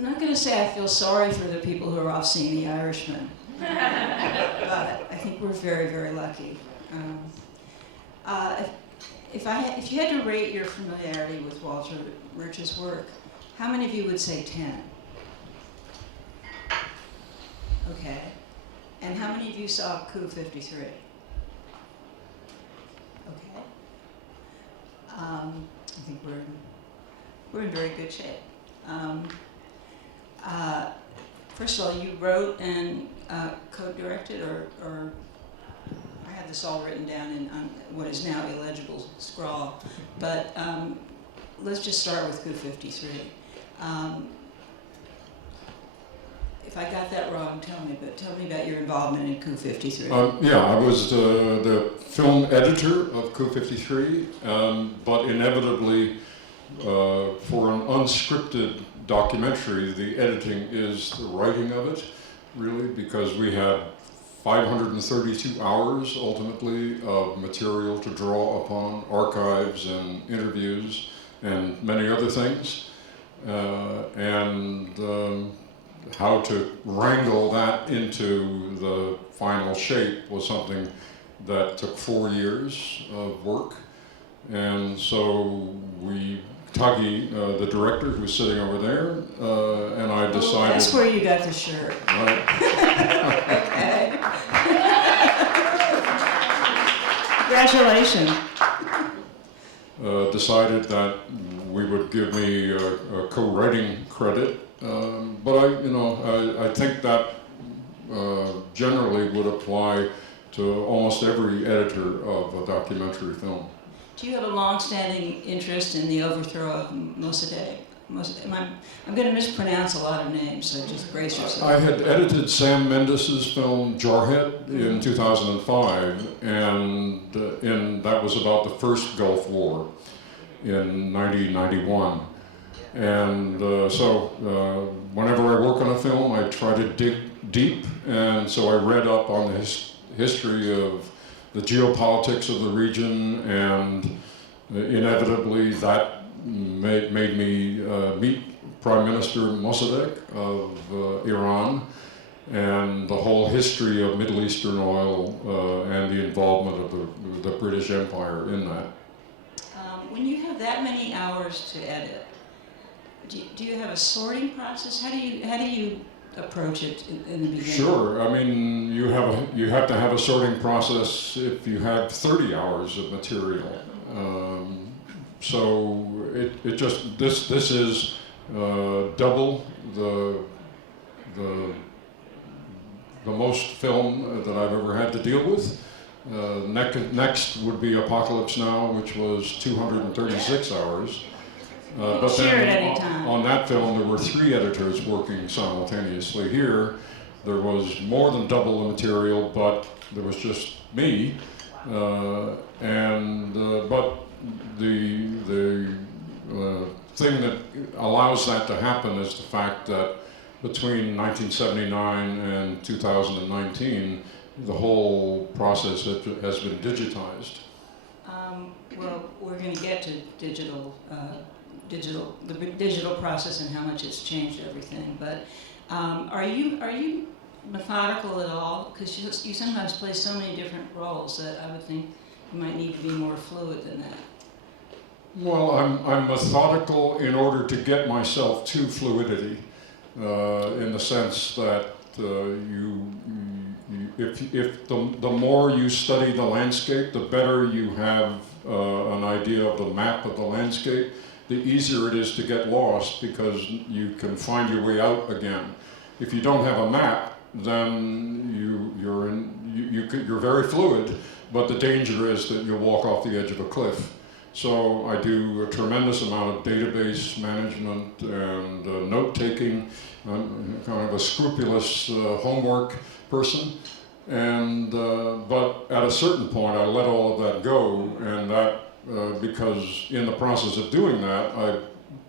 I'm not going to say I feel sorry for the people who are off seeing The Irishman, but I think we're very, very lucky. If you had to rate your familiarity with Walter Murch's work, how many of you would say 10? Okay. And how many of you saw Coup 53? Okay. I think we're in very good shape. First of all, you wrote and co-directed, or I have this all written down in what is now illegible scrawl, but let's just start with Coup 53. If I got that wrong, tell me about your involvement in Coup 53. Yeah, I was the film editor of Coup 53, but inevitably, for an unscripted documentary, the editing is the writing of it, really, because we had 532 hours, ultimately, of material to draw upon, archives and interviews and many other things. How to wrangle that into the final shape was something that took 4 years of work. And so Tuggy, the director who's sitting over there, and I decided... That's where you got the shirt. Right. Okay. Congratulations. Decided that we would give me a co-writing credit. But I think that generally would apply to almost every editor of a documentary film. Do you have a long-standing interest in the overthrow of Mossadegh? I'm going to mispronounce a lot of names, so just brace yourself. I had edited Sam Mendes's film Jarhead in 2005, and that was about the first Gulf War in 1991. And so whenever I work on a film, I try to dig deep, and so I read up on the history of the geopolitics of the region, and inevitably that made me meet Prime Minister Mossadegh of Iran, and the whole history of Middle Eastern oil and the involvement of the British Empire in that. When you have that many hours to edit, do you have a sorting process? How do you approach it in the beginning? Sure. I mean, you have to have a sorting process if you have 30 hours of material. So it just this is double the most film that I've ever had to deal with. Next would be Apocalypse Now, which was 236 hours. But then on that film, there were 3 editors working simultaneously. Here, there was more than double the material, but there was just me. But the thing that allows that to happen is the fact that between 1979 and 2019, the whole process has been digitized. Well, we're going to get to the digital process and how much it's changed everything. But are you methodical at all? Because you sometimes play so many different roles that I would think you might need to be more fluid than that. Well, I'm methodical in order to get myself to fluidity, in the sense that if the more you study the landscape, the better you have an idea of the map of the landscape, the easier it is to get lost because you can find your way out again. If you don't have a map, then you're very fluid, but the danger is that you'll walk off the edge of a cliff. So I do a tremendous amount of database management and note-taking. I'm kind of a scrupulous homework person. But at a certain point, I let all of that go, and that because in the process of doing that, I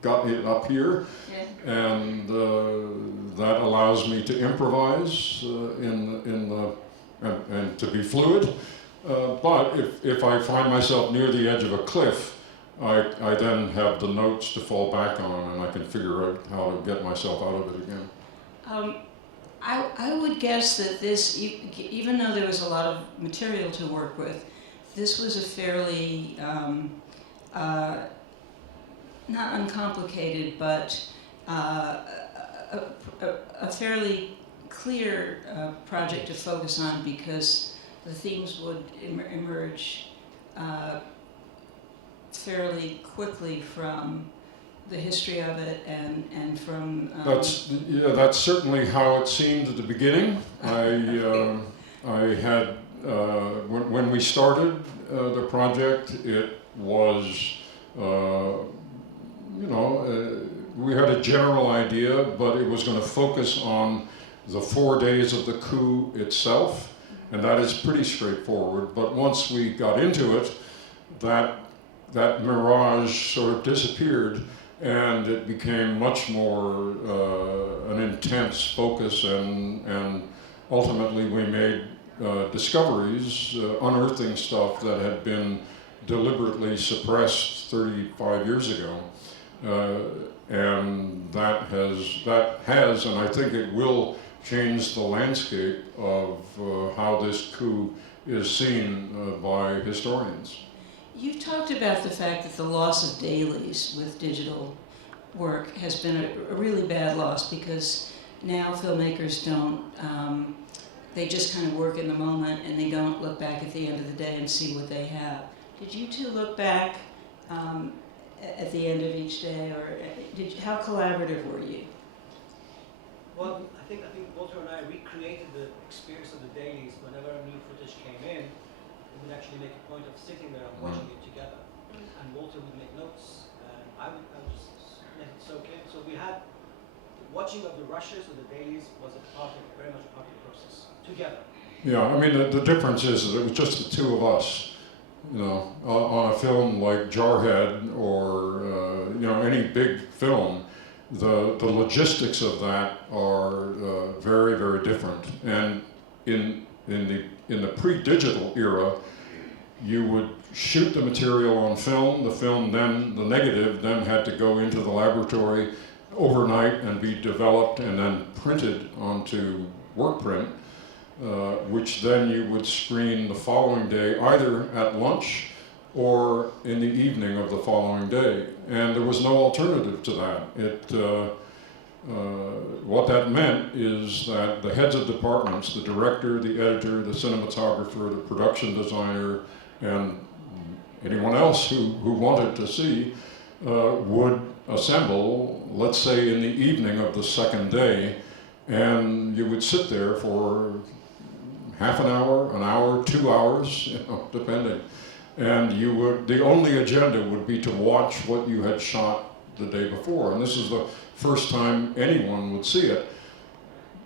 got it up here, and that allows me to improvise and to be fluid. But if I find myself near the edge of a cliff, I then have the notes to fall back on, and I can figure out how to get myself out of it again. I would guess that this, even though there was a lot of material to work with, this was a fairly, not uncomplicated, but a fairly clear project to focus on, because the themes would emerge fairly quickly from the history of it and from... That's certainly how it seemed at the beginning. I had, when we started the project, it was, we had a general idea, but it was going to focus on the 4 days of the coup itself, and that is pretty straightforward. But once we got into it, that mirage sort of disappeared, and it became much more an intense focus, and ultimately we made discoveries, unearthing stuff that had been deliberately suppressed 35 years ago. And that has, and I think it will change the landscape of how this coup is seen by historians. You've talked about the fact that the loss of dailies with digital work has been a really bad loss, because now filmmakers don't, they just kind of work in the moment, and they don't look back at the end of the day and see what they have. Did you two look back at the end of each day, or how collaborative were you? Well, I think Walter and I recreated the experience of the dailies. Whenever new footage came in, we would actually make a point of sitting there and watching it together. And Walter would make notes, and I would just let it soak in. So we had the watching of the rushes of the dailies was very much part of the process together. Yeah, I mean the difference is that it was just the two of us. On a film like Jarhead or any big film, the logistics of that are very, very different. And in the pre-digital era, you would shoot the material on film. The negative then had to go into the laboratory overnight and be developed and then printed onto work print. Which then you would screen the following day, either at lunch or in the evening of the following day. And there was no alternative to that. What that meant is that the heads of departments, the director, the editor, the cinematographer, the production designer, and anyone else who wanted to see would assemble, let's say in the evening of the second day, and you would sit there for half an hour, 2 hours, depending. And the only agenda would be to watch what you had shot the day before. And this is the first time anyone would see it.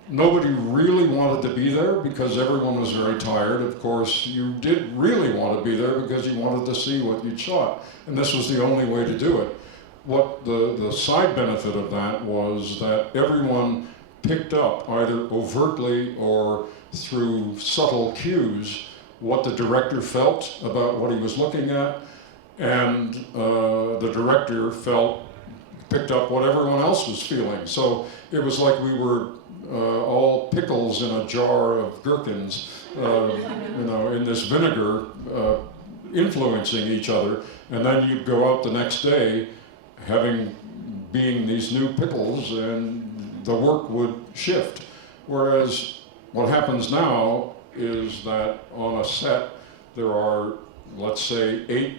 Nobody really wanted to be there because everyone was very tired. Of course, you did really want to be there because you wanted to see what you'd shot. And this was the only way to do it. What the side benefit of that was that everyone picked up, either overtly or through subtle cues, what the director felt about what he was looking at, and the director picked up what everyone else was feeling. So it was like we were all pickles in a jar of gherkins, in this vinegar, influencing each other, and then you'd go out the next day being these new pickles, and the work would shift. Whereas what happens now is that on a set there are, let's say, 8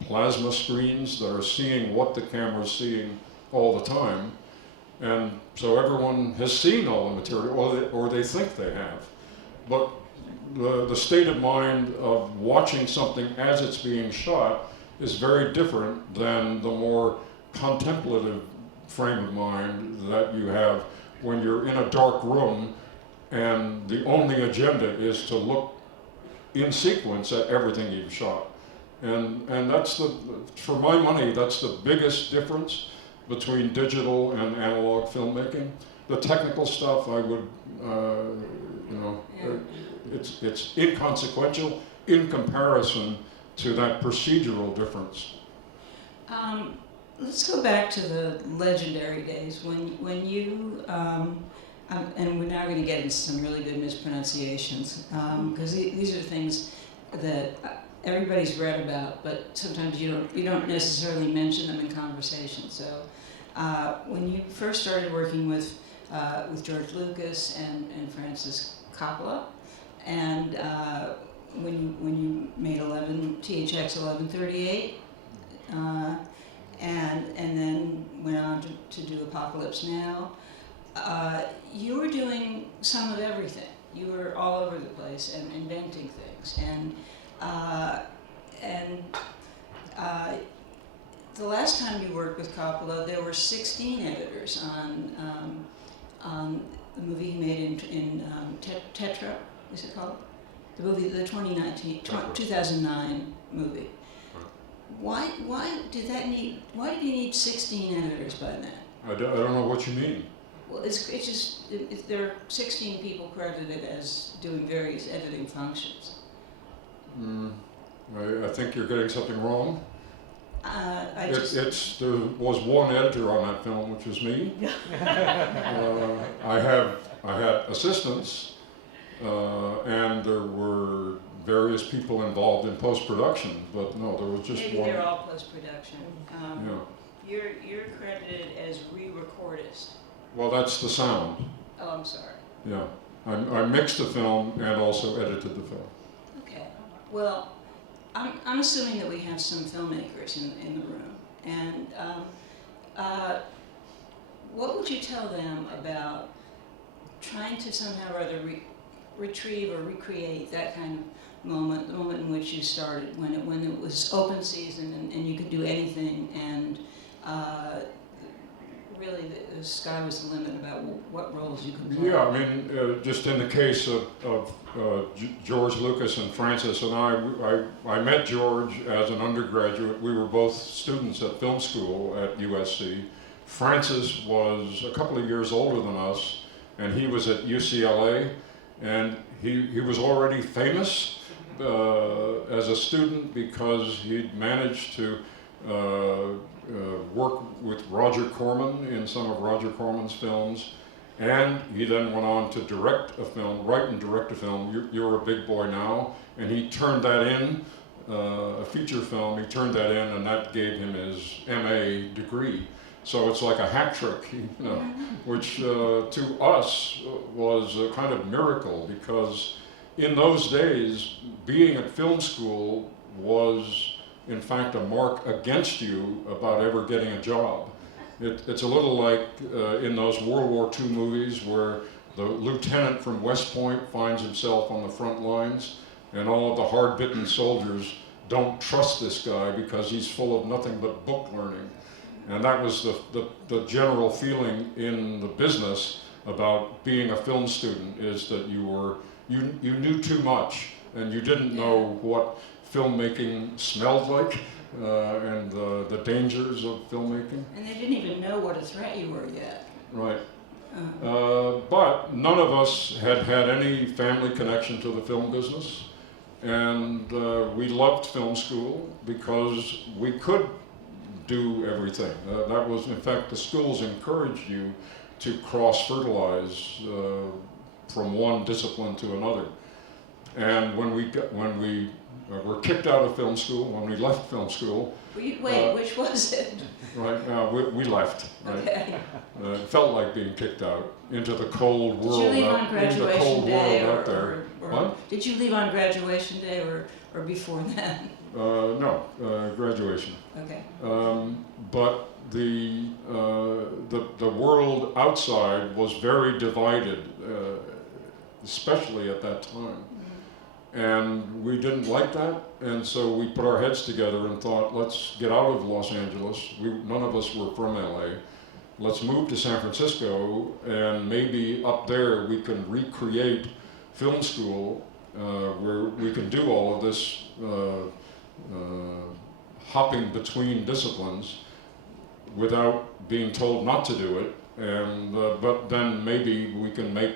plasma screens that are seeing what the camera's seeing all the time. And so everyone has seen all the material, or they think they have. But the state of mind of watching something as it's being shot is very different than the more contemplative frame of mind that you have when you're in a dark room and the only agenda is to look in sequence at everything you've shot. And that's for my money, that's the biggest difference between digital and analog filmmaking. The technical stuff, I would, it's inconsequential in comparison to that procedural difference? Let's go back to the legendary days when you, and we're now going to get into some really good mispronunciations, because these are things that everybody's read about, but sometimes you don't necessarily mention them in conversation. So when you first started working with George Lucas and Francis Coppola, and when you made THX 1138, and then went on to do Apocalypse Now, you were doing some of everything. You were all over the place and inventing things. And the last time you worked with Coppola, there were 16 editors on the movie he made in Tetra, is it called? The movie, the 2009 movie. Why did you need 16 editors by then? I don't know what you mean. Well, there are 16 people credited as doing various editing functions. I think you're getting something wrong. There was one editor on that film, which was me. I had assistants, and there were various people involved in post-production, but no, there was just maybe one. They're all post-production. Yeah. You're credited as re-recordist. Well, that's the sound. Oh, I'm sorry. Yeah, I mixed the film and also edited the film. Okay. Well, I'm assuming that we have some filmmakers in the room, and what would you tell them about trying to somehow or other retrieve or recreate that kind of moment, the moment in which you started, when it was open season and you could do anything, and really the sky was the limit about what roles you could play? Yeah, I mean, just in the case of George Lucas and Francis and I met George as an undergraduate. We were both students at film school at USC. Francis was a couple of years older than us, and he was at UCLA, and he was already famous as a student because he'd managed to work with Roger Corman in some of Roger Corman's films, and he then went on to direct a film, write and direct a film, You're a Big Boy Now, and he turned that in, a feature film, he turned that in, and that gave him his MA degree. So it's like a hat trick, which to us was a kind of miracle, because in those days, being at film school was in fact a mark against you about ever getting a job. It's a little like in those World War II movies where the lieutenant from West Point finds himself on the front lines, and all of the hard-bitten soldiers don't trust this guy because he's full of nothing but book learning. And that was the general feeling in the business about being a film student, is that you knew too much, and you didn't know what filmmaking smelled like, and the dangers of filmmaking. And they didn't even know what a threat you were yet. Right. But none of us had any family connection to the film business, and we loved film school because we could do everything. That was, in fact, the schools encouraged you to cross-fertilize from one discipline to another. And when we were kicked out of film school, when we left film school. Which was it? Right, we left. Right? Okay. It felt like being kicked out into the cold world. Did you leave on graduation day, out there. What? Did you leave on graduation day or before that? No, graduation. Okay. But the world outside was very divided, especially at that time. And we didn't like that, and so we put our heads together and thought, let's get out of Los Angeles. None of us were from LA. Let's move to San Francisco, and maybe up there we can recreate film school where we can do all of this hopping between disciplines without being told not to do it, and but then maybe we can make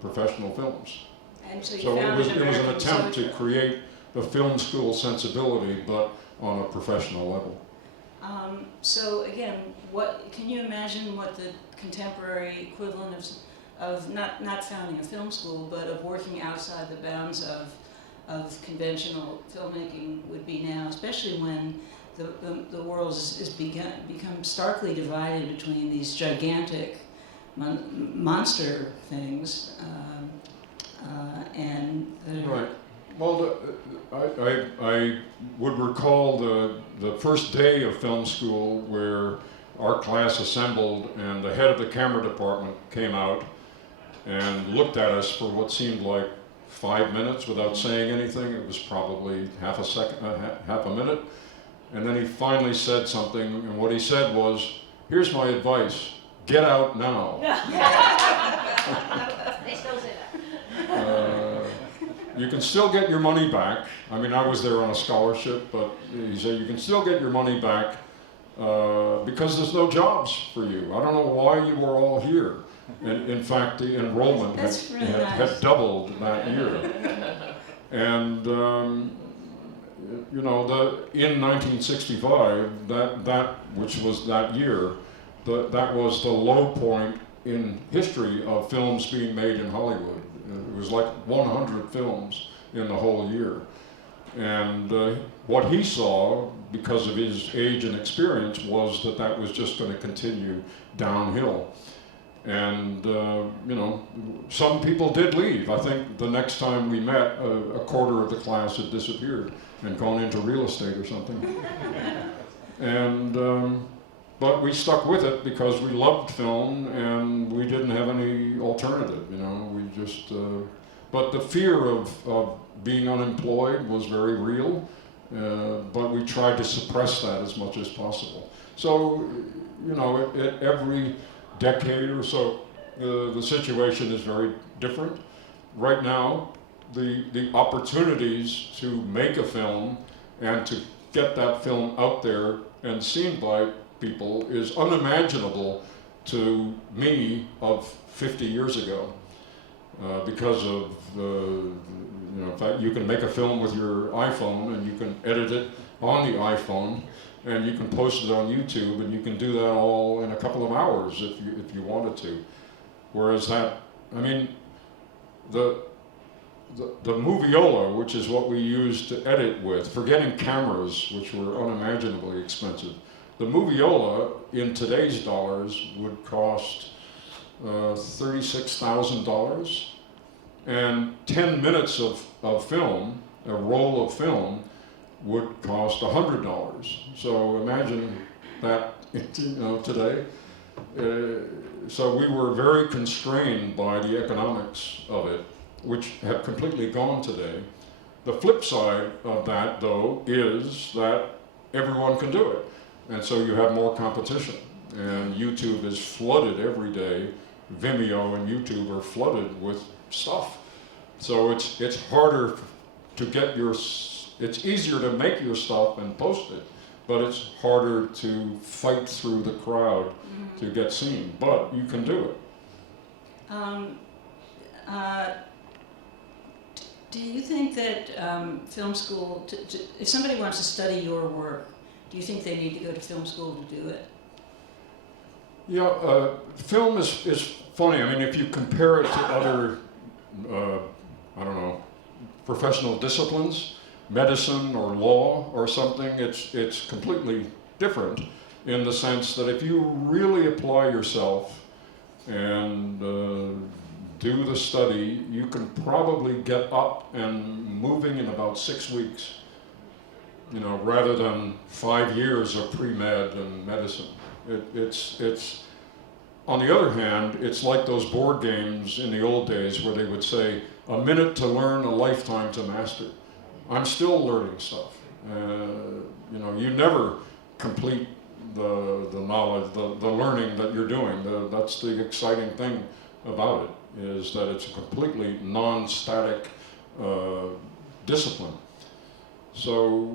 professional films. And so it was an attempt to create the film school sensibility, but on a professional level. So again, what can you imagine what the contemporary equivalent of not founding a film school, but of working outside the bounds of conventional filmmaking would be now, especially when the world has become starkly divided between these gigantic monster things and right. Well, I would recall the first day of film school where our class assembled and the head of the camera department came out and looked at us for what seemed like 5 minutes without saying anything. It was probably half a minute. And then he finally said something, and what he said was, "Here's my advice, get out now." They still say that. You can still get your money back. I mean, I was there on a scholarship, but he said you can still get your money back because there's no jobs for you. I don't know why you were all here. And in fact, the enrollment really had doubled that year. And you know, in 1965, that which was that year, that was the low point in history of films being made in Hollywood. It was like 100 films in the whole year. And what he saw, because of his age and experience, was that was just going to continue downhill. And, you know, some people did leave. I think the next time we met, a quarter of the class had disappeared and gone into real estate or something. And, but we stuck with it because we loved film and we didn't have any alternative, you know. We just, but the fear of being unemployed was very real, but we tried to suppress that as much as possible. So, you know, at every decade or so, the situation is very different. Right now, the opportunities to make a film and to get that film out there and seen by people is unimaginable to me of 50 years ago, because of you know, in fact, you can make a film with your iPhone and you can edit it on the iPhone and you can post it on YouTube, and you can do that all in a couple of hours if you wanted to. Whereas that, I mean, the moviola, which is what we used to edit with, forgetting cameras, which were unimaginably expensive, the moviola in today's dollars would cost $36,000, and 10 minutes of film, a roll of film, would cost $100. So imagine that, you know, today. So we were very constrained by the economics of it, which have completely gone today. The flip side of that, though, is that everyone can do it. And so you have more competition. And YouTube is flooded every day. Vimeo and YouTube are flooded with stuff. So it's harder to get it's easier to make your stuff and post it, but it's harder to fight through the crowd to get seen. But you can do it. Do you think that film school, if somebody wants to study your work, do you think they need to go to film school to do it? Yeah, film is funny. I mean, if you compare it to other, I don't know, professional disciplines, medicine or law or something, it's completely different in the sense that if you really apply yourself and do the study, you can probably get up and moving in about 6 weeks, you know, rather than 5 years of pre-med and medicine. It's on the other hand, it's like those board games in the old days where they would say, a minute to learn, a lifetime to master. I'm still learning stuff. You know, you never complete the knowledge, the learning that you're doing. That's the exciting thing about it, is that it's a completely non-static discipline. So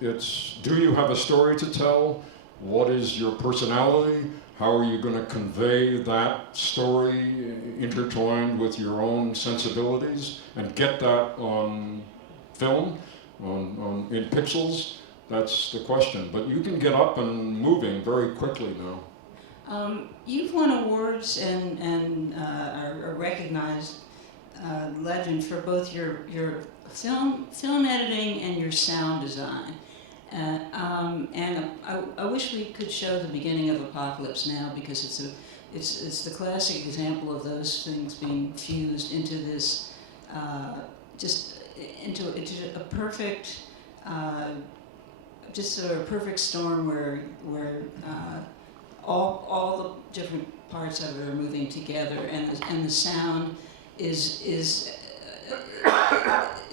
it's, do you have a story to tell? What is your personality? How are you going to convey that story intertwined with your own sensibilities and get that on film, in pixels, that's the question. But you can get up and moving very quickly now. You've won awards and are recognized legend for both your film editing and your sound design. And I wish we could show the beginning of Apocalypse Now, because it's the classic example of those things being fused into this into a perfect just sort of a perfect storm where all the different parts of it are moving together, and the sound is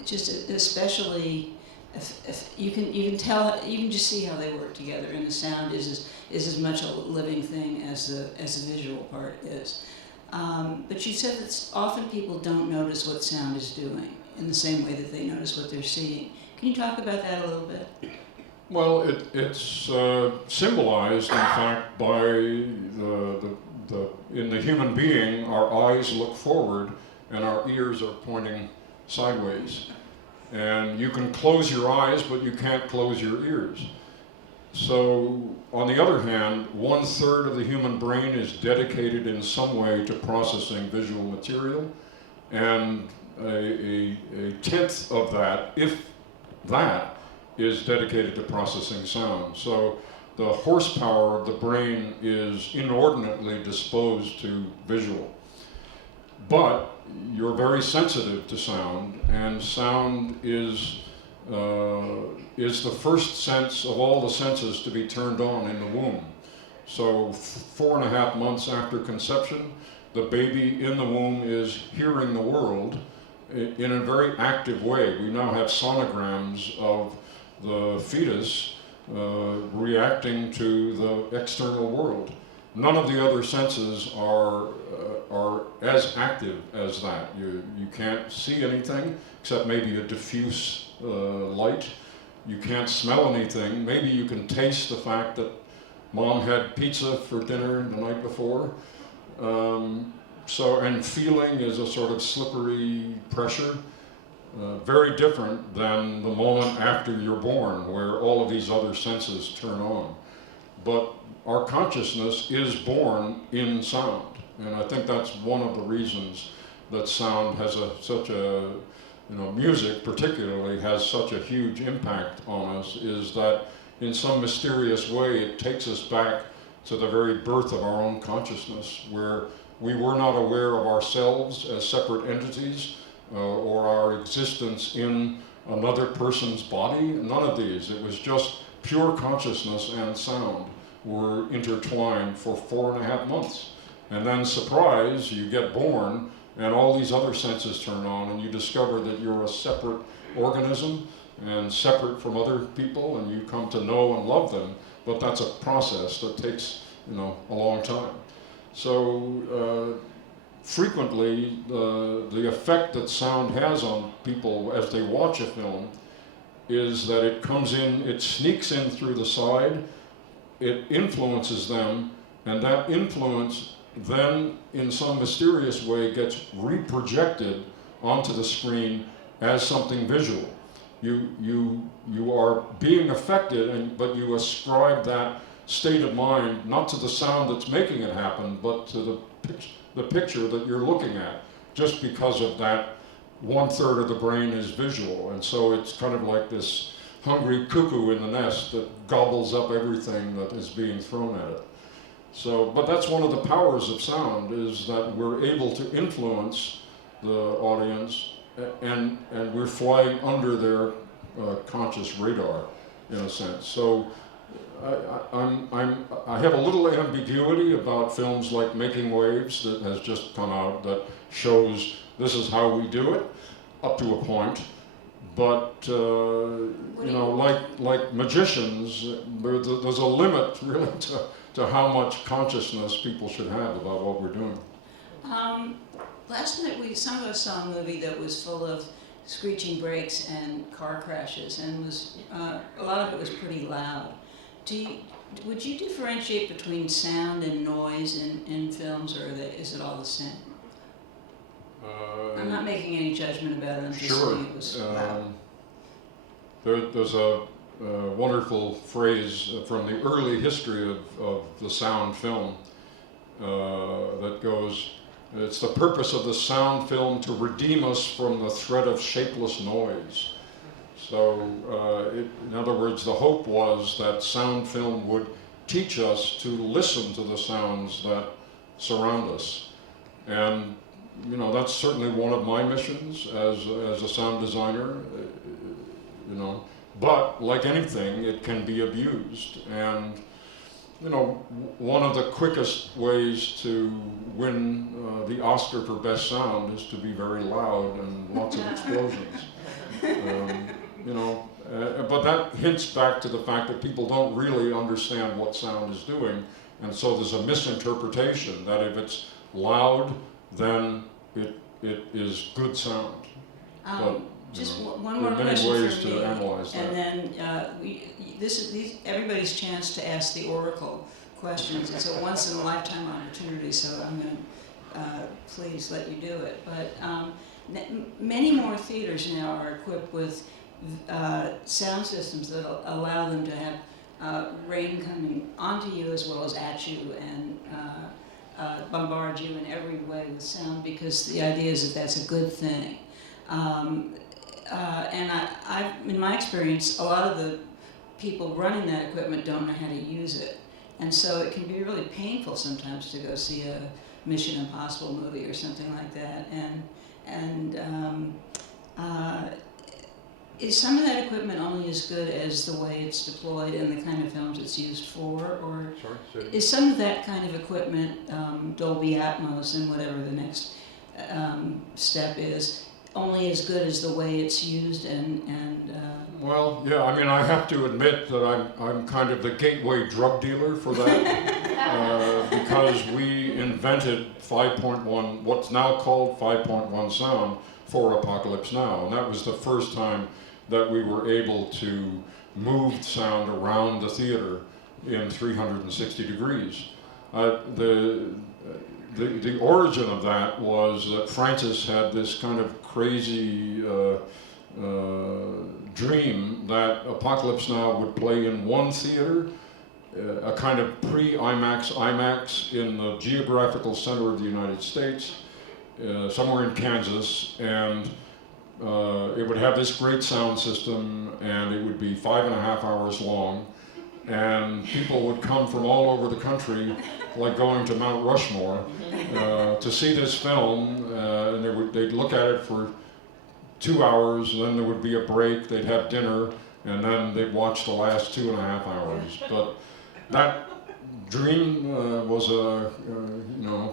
just especially. If you can tell, you can just see how they work together, and the sound is as much a living thing as the visual part is. But you said that often people don't notice what sound is doing in the same way that they notice what they're seeing. Can you talk about that a little bit? Well, it's symbolized, in fact, by in the human being, our eyes look forward and our ears are pointing sideways. And you can close your eyes, but you can't close your ears. So, on the other hand, 1/3 of the human brain is dedicated in some way to processing visual material, and a 1/10 of that, if that, is dedicated to processing sound. So, the horsepower of the brain is inordinately disposed to visual. But you're very sensitive to sound, and sound is the first sense of all the senses to be turned on in the womb. So 4.5 months after conception, the baby in the womb is hearing the world in a very active way. We now have sonograms of the fetus reacting to the external world. None of the other senses are as active as that. You can't see anything except maybe a diffuse light. You can't smell anything. Maybe you can taste the fact that mom had pizza for dinner the night before. And feeling is a sort of slippery pressure, very different than the moment after you're born, where all of these other senses turn on. But our consciousness is born in sound, and I think that's one of the reasons that sound has music particularly has such a huge impact on us, is that in some mysterious way it takes us back to the very birth of our own consciousness, where we were not aware of ourselves as separate entities or our existence in another person's body. None of these. It was just pure consciousness and sound were intertwined for 4.5 months. And then, surprise, you get born and all these other senses turn on, and you discover that you're a separate organism and separate from other people, and you come to know and love them. But that's a process that takes, a long time. So frequently, the effect that sound has on people as they watch a film is that it comes in, it sneaks in through the side, it influences them, and that influence then in some mysterious way gets reprojected onto the screen as something visual. You are being affected, but you ascribe that state of mind not to the sound that's making it happen, but to the picture that you're looking at, just because of that 1/3 of the brain is visual. And so it's kind of like this hungry cuckoo in the nest that gobbles up everything that is being thrown at it. So, but that's one of the powers of sound, is that we're able to influence the audience, and we're flying under their conscious radar, in a sense. So I have a little ambiguity about films like Making Waves that has just come out that shows this is how we do it, up to a point. But like magicians, there's a limit really to how much consciousness people should have about what we're doing. Last night some of us saw a movie that was full of screeching brakes and car crashes, and was a lot of it was pretty loud. Would you differentiate between sound and noise in films, or is it all the same? I'm not making any judgment about it. I'm just saying it was loud. There's a wonderful phrase from the early history of the sound film that goes, it's the purpose of the sound film to redeem us from the threat of shapeless noise. So, in other words, the hope was that sound film would teach us to listen to the sounds that surround us. And, you know, that's certainly one of my missions as a sound designer, you know. But, like anything, it can be abused. And, you know, one of the quickest ways to win the Oscar for Best Sound is to be very loud and lots of explosions. You know, but that hints back to the fact that people don't really understand what sound is doing, and so there's a misinterpretation that if it's loud, then it is good sound. But, just you know, one more there are many question ways for to me, analyze that. and then everybody's chance to ask the oracle questions. It's a once in a lifetime opportunity, so I'm going to please let you do it. But many more theaters now are equipped with sound systems that allow them to have rain coming onto you as well as at you and bombard you in every way with sound, because the idea is that that's a good thing. And in my experience, a lot of the people running that equipment don't know how to use it. And so it can be really painful sometimes to go see a Mission Impossible movie or something like that. Is some of that equipment only as good as the way it's deployed and the kind of films it's used for? Or is some of that kind of equipment, Dolby Atmos and whatever the next step is, only as good as the way it's used Well, yeah, I mean, I have to admit that I'm kind of the gateway drug dealer for that, because we invented 5.1, what's now called 5.1 sound for Apocalypse Now, and that was the first time that we were able to move sound around the theater in 360 degrees. The origin of that was that Francis had this kind of crazy dream that Apocalypse Now would play in one theater, a kind of pre-IMAX IMAX in the geographical center of the United States, somewhere in Kansas, and it would have this great sound system, and it would be 5.5 hours long, and people would come from all over the country, like going to Mount Rushmore, to see this film, and they'd look at it for 2 hours, and then there would be a break, they'd have dinner, and then they'd watch the last 2.5 hours. But that dream was a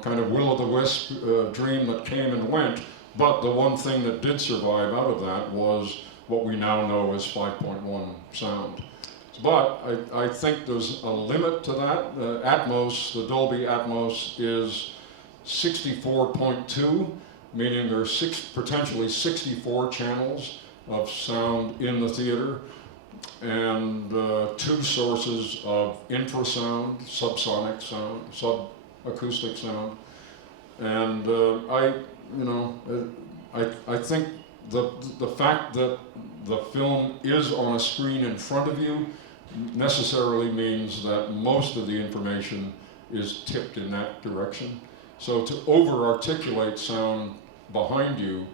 kind of will-o'-the-wisp dream that came and went, but the one thing that did survive out of that was what we now know as 5.1 sound. But I think there's a limit to that. Atmos, the Dolby Atmos, is 64.2, meaning there are potentially 64 channels of sound in the theater, and 2 sources of infrasound, subsonic sound, subacoustic sound, and I think the fact that the film is on a screen in front of you necessarily means that most of the information is tipped in that direction. So to over-articulate sound behind you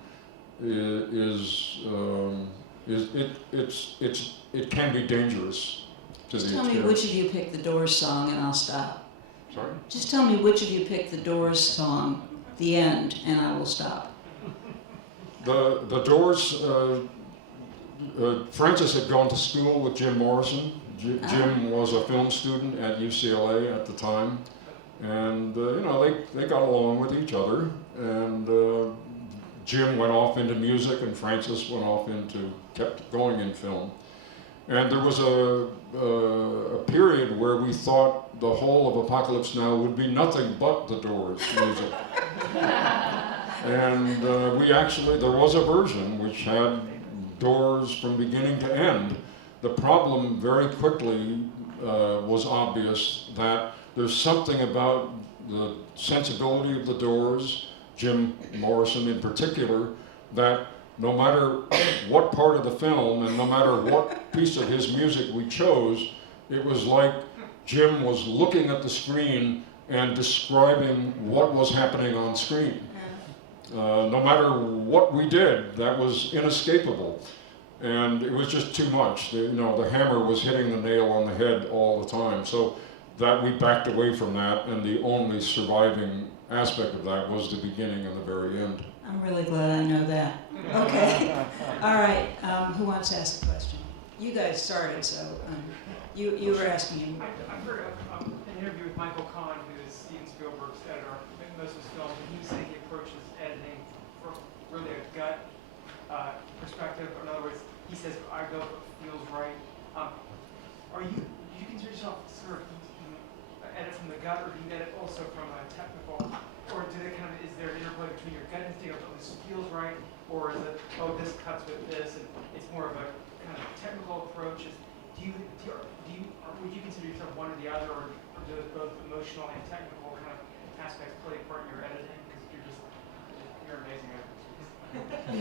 it can be dangerous to the experience. Just tell me which of you picked the Doors song and I'll stop. Sorry? Just tell me which of you picked the Doors song, The End, and I will stop. The Doors, Francis had gone to school with Jim Morrison. Jim was a film student at UCLA at the time, and they got along with each other, and Jim went off into music and Francis kept going in film. And there was a period where we thought the whole of Apocalypse Now would be nothing but the Doors music. And there was a version which had Doors from beginning to end. The problem very quickly was obvious that there's something about the sensibility of the Doors, Jim Morrison in particular, that no matter what part of the film and no matter what piece of his music we chose, it was like Jim was looking at the screen and describing what was happening on screen. No matter what we did, that was inescapable. And it was just too much. The hammer was hitting the nail on the head all the time. So that we backed away from that, and the only surviving aspect of that was the beginning and the very end. I'm really glad I know that. Okay. All right. Who wants to ask a question? You guys started, so you were asking him. I've heard of an interview with Michael Kahn, who is Steven Spielberg's editor in most of his films, and he was saying he approaches editing from really a gut perspective. In other words, he says, I go what feels right. Do you consider yourself sort of edit from the gut, or do you edit also from a technical, or is there an interplay between your gut instinct of, oh, this feels right, or is it, oh, this cuts with this, and it's more of a kind of technical approach? Would you consider yourself one or the other, or do both emotional and technical kind of aspects play a part in your editing? Because you're amazing at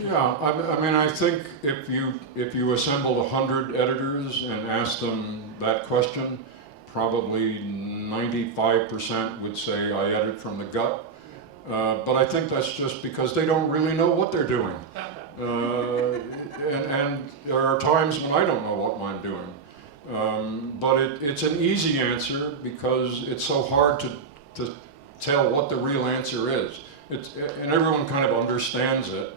it. Yeah, I mean, I think if you assembled 100 editors and asked them that question, probably 95% would say I edit from the gut. But I think that's just because they don't really know what they're doing. And there are times when I don't know what I'm doing. But it's an easy answer because it's so hard to tell what the real answer is. And everyone kind of understands it.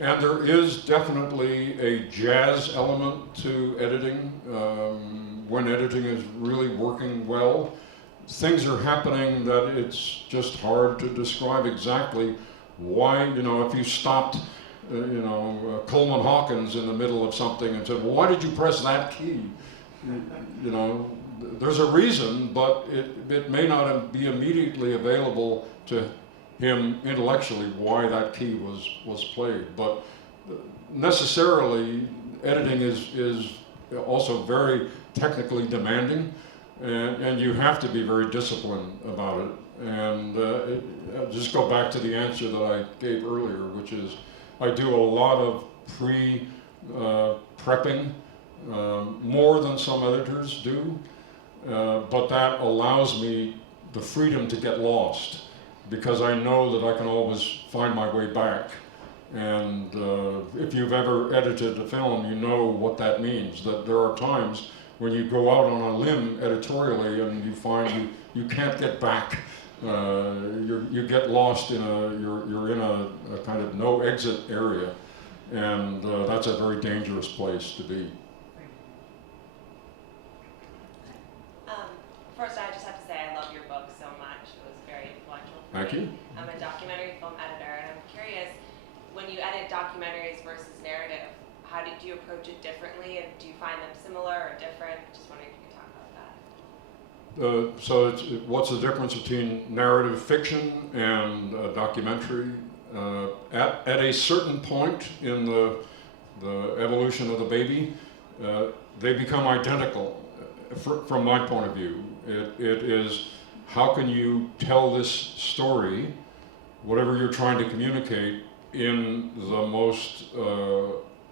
And there is definitely a jazz element to editing. When editing is really working well, things are happening that it's just hard to describe exactly why. If you stopped, Coleman Hawkins in the middle of something and said, well, why did you press that key? There's a reason, but it may not be immediately available to him intellectually why that key was played. But necessarily, editing is also very technically demanding, and you have to be very disciplined about it. And I'll just go back to the answer that I gave earlier, which is I do a lot of prepping, more than some editors do, but that allows me the freedom to get lost, because I know that I can always find my way back. And if you've ever edited a film, you know what that means, that there are times when you go out on a limb editorially and you find you can't get back. You get lost you're in a kind of no exit area, and that's a very dangerous place to be. First, I just have to say I love your book so much. It was very influential for Thank me. you. I'm a documentary film editor, and I'm curious, when you edit documentaries versus narrative, how do you approach it differently, and do you find them similar or different? Just wondering if you could talk about that. So what's the difference between narrative fiction and documentary? At a certain point in the evolution of the baby, they become identical from my point of view. It is, how can you tell this story, whatever you're trying to communicate, in the most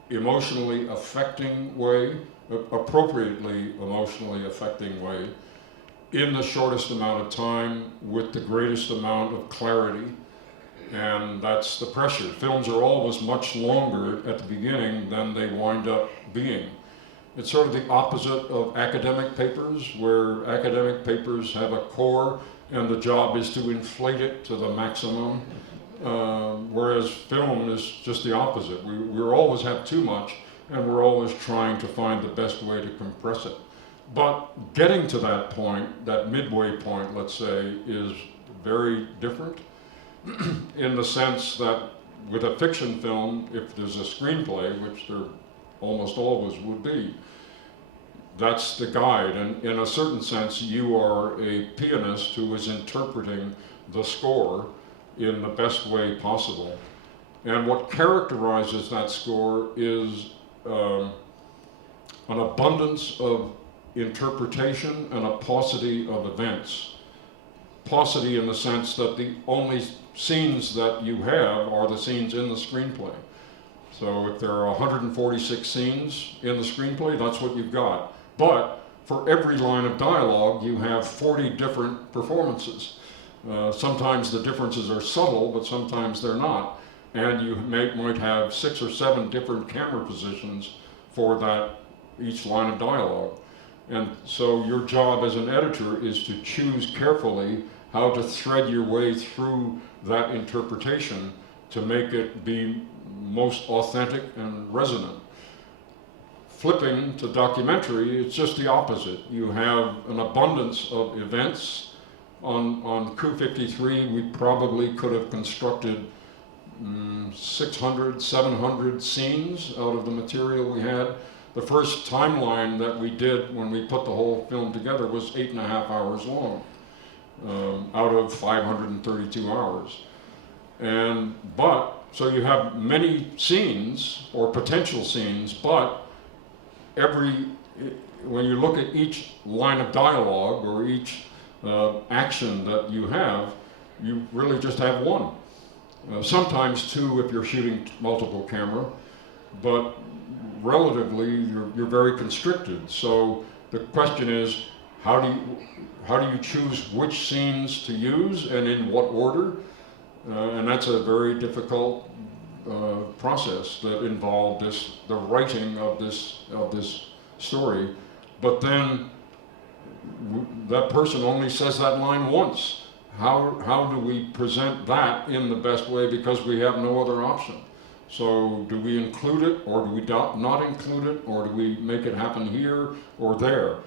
emotionally affecting way, appropriately emotionally affecting way, in the shortest amount of time, with the greatest amount of clarity. And that's the pressure. Films are always much longer at the beginning than they wind up being. It's sort of the opposite of academic papers, where academic papers have a core and the job is to inflate it to the maximum, whereas film is just the opposite. We always have too much, and we're always trying to find the best way to compress it. But getting to that point, that midway point, let's say, is very different in the sense that with a fiction film, if there's a screenplay, which there almost always would be, that's the guide, and in a certain sense you are a pianist who is interpreting the score in the best way possible. And what characterizes that score is an abundance of interpretation and a paucity of events. Paucity in the sense that the only scenes that you have are the scenes in the screenplay. So if there are 146 scenes in the screenplay, that's what you've got. But for every line of dialogue, you have 40 different performances. Sometimes the differences are subtle, but sometimes they're not. And you might have 6 or 7 different camera positions for that each line of dialogue. And so your job as an editor is to choose carefully how to thread your way through that interpretation to make it be most authentic and resonant. Flipping to documentary, it's just the opposite. You have an abundance of events. On Coup 53, we probably could have constructed 600, 700 scenes out of the material we had. The first timeline that we did when we put the whole film together was 8.5 hours long, out of 532 hours. So you have many scenes, or potential scenes, but when you look at each line of dialogue or each action that you have, you really just have one. Sometimes 2 if you're shooting multiple camera, but relatively you're very constricted. So the question is, how do you choose which scenes to use and in what order? And that's a very difficult process that involved the writing of this story. But then that person only says that line once. How do we present that in the best way, because we have no other option? So do we include it, or do we not include it, or do we make it happen here or there?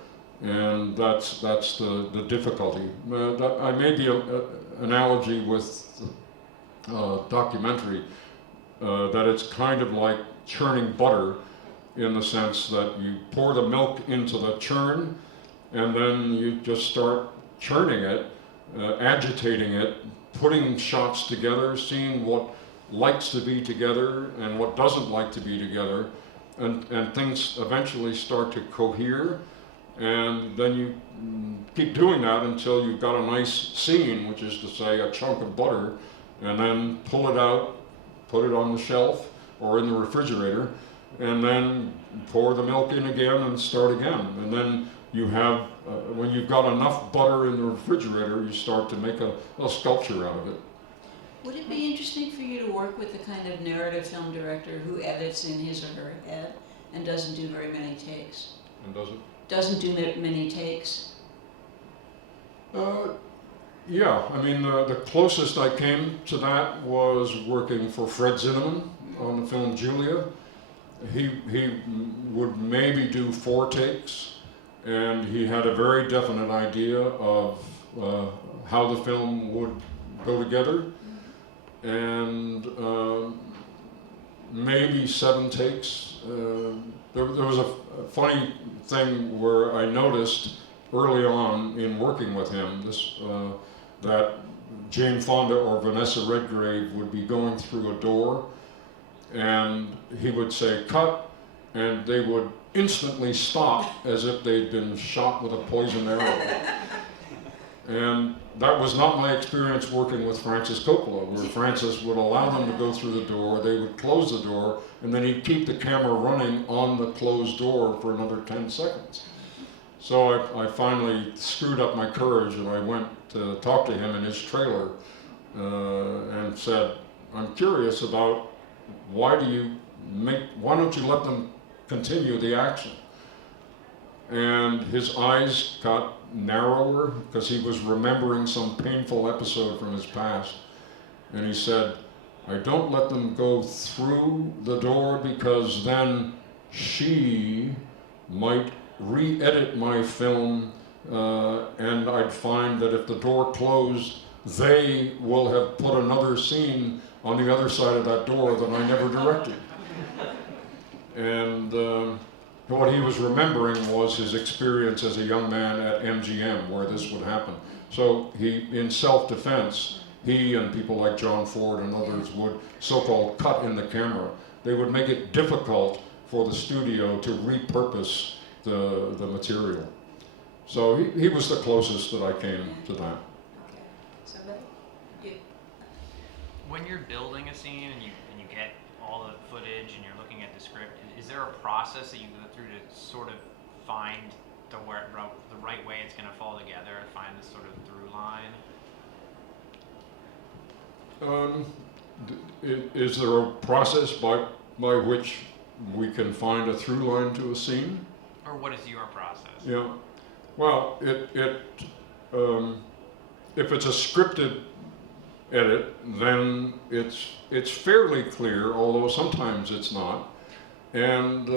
And that's the difficulty. I made the analogy with documentary, that it's kind of like churning butter, in the sense that you pour the milk into the churn and then you just start churning it, agitating it, putting shots together, seeing what likes to be together and what doesn't like to be together, and things eventually start to cohere, and then you keep doing that until you've got a nice scene, which is to say a chunk of butter, and then pull it out, put it on the shelf or in the refrigerator, and then pour the milk in again and start again. And then you have, when you've got enough butter in the refrigerator, you start to make a sculpture out of it. Would it be interesting for you to work with the kind of narrative film director who edits in his or her head and doesn't do very many takes? And doesn't? Doesn't do many takes? Yeah, I mean, the closest I came to that was working for Fred Zinnemann on the film Julia. He would maybe do 4 takes, and he had a very definite idea of how the film would go together, and maybe 7 takes. There was a funny thing where I noticed early on in working with him that Jane Fonda or Vanessa Redgrave would be going through a door, and he would say cut, and they would instantly stop as if they'd been shot with a poison arrow. And that was not my experience working with Francis Coppola, where Francis would allow them to go through the door, they would close the door, and then he'd keep the camera running on the closed door for another 10 seconds. So I finally screwed up my courage, and I went to talk to him in his trailer and said, I'm curious about why don't you let them continue the action? And his eyes got narrower because he was remembering some painful episode from his past. And he said, I don't let them go through the door because then she might re-edit my film, and I'd find that if the door closed, they will have put another scene on the other side of that door that I never directed. And what he was remembering was his experience as a young man at MGM, where this would happen. So he, in self-defense, he and people like John Ford and others would so-called cut in the camera. They would make it difficult for the studio to repurpose the material. So he was the closest that I came to that. Okay. Somebody? You. When you're building a scene and you get all the footage and you're looking at the script, is there a process that you go through to sort of find the right way it's going to fall together, find this sort of through line? Is there a process by which we can find a through line to a scene? Or what is your process? Yeah. Well, if it's a scripted edit, then it's fairly clear, although sometimes it's not. And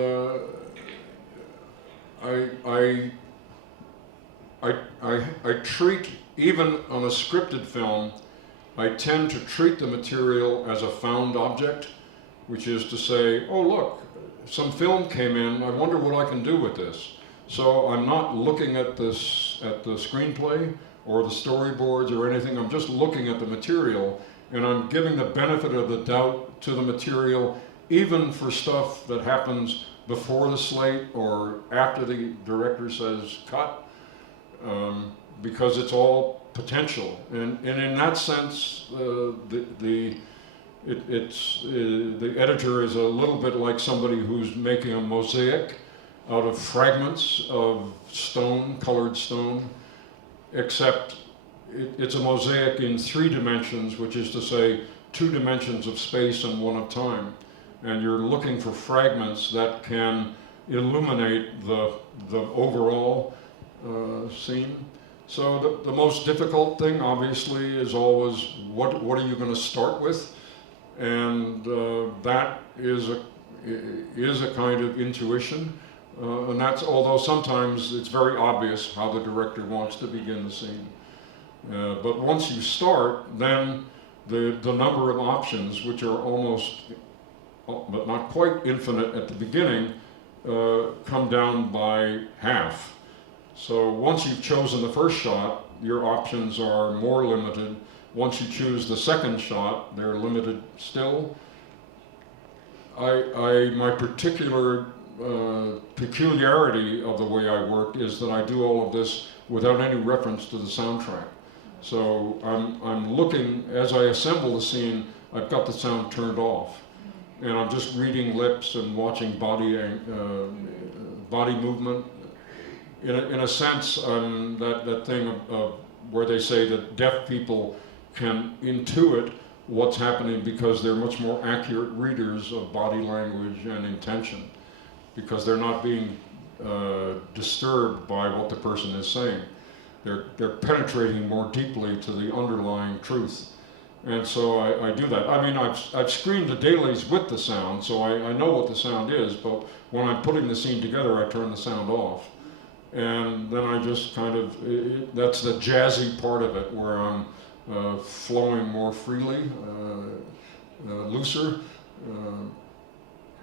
I treat, even on a scripted film, I tend to treat the material as a found object, which is to say, oh look, some film came in, I wonder what I can do with this. So I'm not looking at the screenplay or the storyboards or anything, I'm just looking at the material, and I'm giving the benefit of the doubt to the material, even for stuff that happens before the slate or after the director says cut, because it's all potential. And in that sense, the editor is a little bit like somebody who's making a mosaic out of fragments of stone, colored stone, except it's a mosaic in 3 dimensions, which is to say 2 dimensions of space and 1 of time. And you're looking for fragments that can illuminate the overall scene. So the most difficult thing, obviously, is always what are you going to start with, and that is a kind of intuition, and that's, although sometimes it's very obvious how the director wants to begin the scene. But once you start, then the number of options, which are almost, but not quite infinite at the beginning, come down by half. So once you've chosen the first shot, your options are more limited. Once you choose the second shot, they're limited still. My particular peculiarity of the way I work is that I do all of this without any reference to the soundtrack. So I'm looking, as I assemble the scene, I've got the sound turned off. And I'm just reading lips and watching body movement. In a sense, that thing of where they say that deaf people can intuit what's happening because they're much more accurate readers of body language and intention, because they're not being disturbed by what the person is saying. They're penetrating more deeply to the underlying truth. And so I do that. I mean, I've screened the dailies with the sound, so I know what the sound is, but when I'm putting the scene together, I turn the sound off. And then I just kind of, that's the jazzy part of it, where I'm flowing more freely, looser,